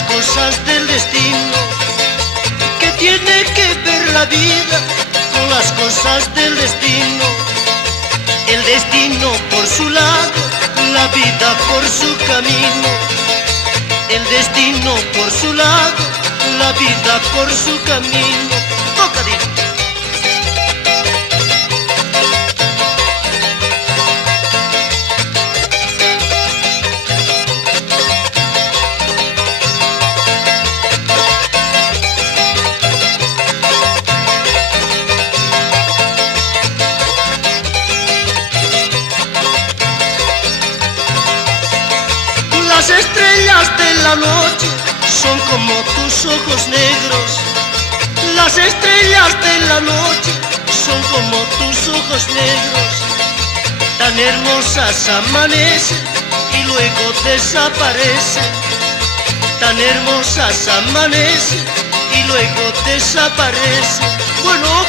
las cosas del destino. ¿Qué tiene que ver la vida con las cosas del destino? El destino por su lado, la vida por su camino. El destino por su lado, la vida por su camino. Tocadito. Las estrellas de la noche son como tus ojos negros. Las estrellas de la noche son como tus ojos negros. Tan hermosas amanecen y luego desaparecen. Tan hermosas amanecen y luego desaparecen. Bueno,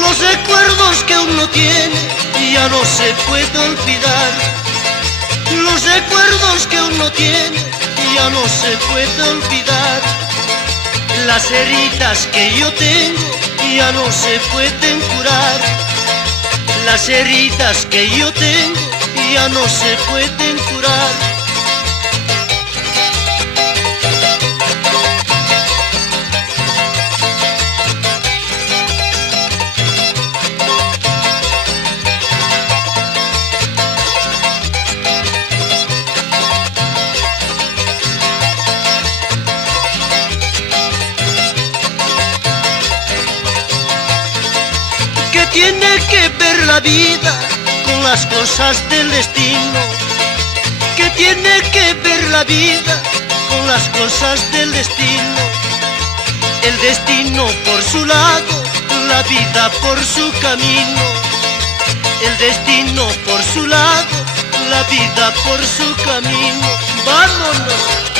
los recuerdos que uno tiene ya no se puede olvidar. Los recuerdos que uno tiene ya no se puede olvidar. Las heridas que yo tengo ya no se pueden curar. Las heridas que yo tengo ya no se pueden curar. ¿Qué tiene que ver la vida con las cosas del destino? ¿Qué tiene que ver la vida con las cosas del destino? El destino por su lado, la vida por su camino. El destino por su lado, la vida por su camino. ¡Vámonos!